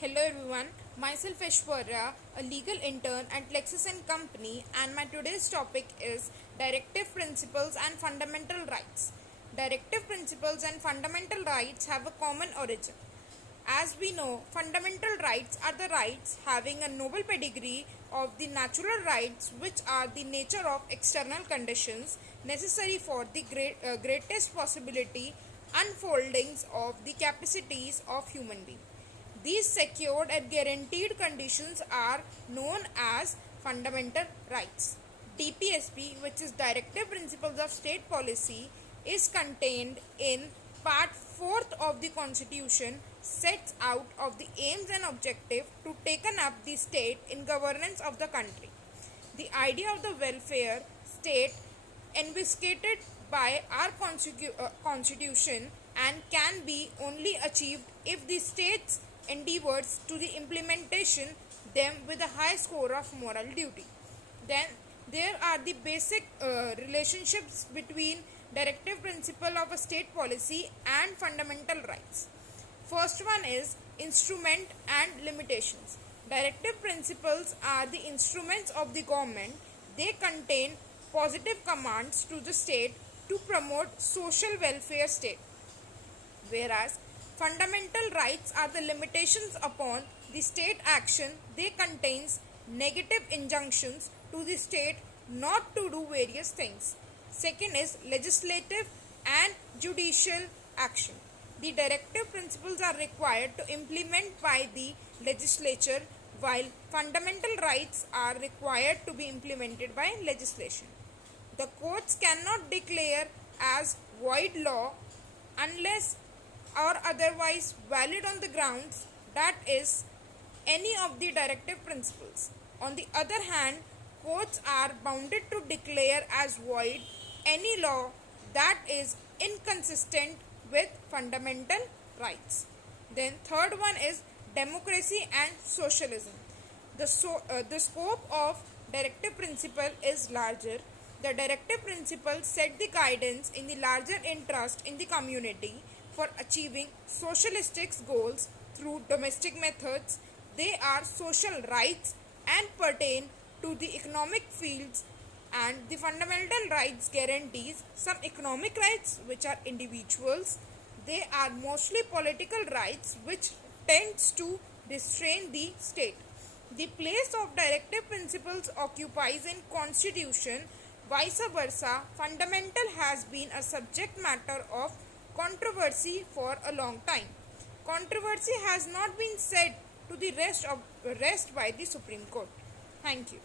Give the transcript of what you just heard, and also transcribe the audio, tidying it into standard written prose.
Hello everyone, myself Aishwarya, a legal intern at LEXIS and Company, and my today's topic is Directive Principles and Fundamental Rights. Directive Principles and Fundamental Rights have a common origin. As we know, fundamental rights are the rights having a noble pedigree of the natural rights, which are the nature of external conditions necessary for the greatest possibility unfoldings of the capacities of human beings. These secured and guaranteed conditions are known as fundamental rights. DPSP, which is Directive Principles of State Policy, is contained in Part 4th of the Constitution, sets out of the aims and objective to taken up the state in governance of the country. The idea of the welfare state envisaged by our constitution and can be only achieved if the states endeavors to the implementation them with a high score of moral duty. Then there are the basic relationships between directive principle of a state policy and fundamental rights. First one is instrument and limitations. Directive principles are the instruments of the government. They contain positive commands to the state to promote social welfare state, whereas fundamental rights are the limitations upon the state action. They contains negative injunctions to the state not to do various things. Second is legislative and judicial action. The directive principles are required to implement by the legislature, while fundamental rights are required to be implemented by legislation. The courts cannot declare as void law unless or otherwise valid on the grounds that is any of the directive principles. On the other hand, courts are bounded to declare as void any law that is inconsistent with fundamental rights. Then third one is democracy and socialism. The scope of directive principle is larger. The directive principles set the guidance in the larger interest in the community for achieving socialistic goals through domestic methods. They are social rights and pertain to the economic fields, and the fundamental rights guarantees some economic rights which are individuals. They are mostly political rights which tends to restrain the state. The place of directive principles occupies in constitution. Vice versa, fundamental has been a subject matter of controversy for a long time. Controversy has not been said to the rest by the Supreme Court. Thank you.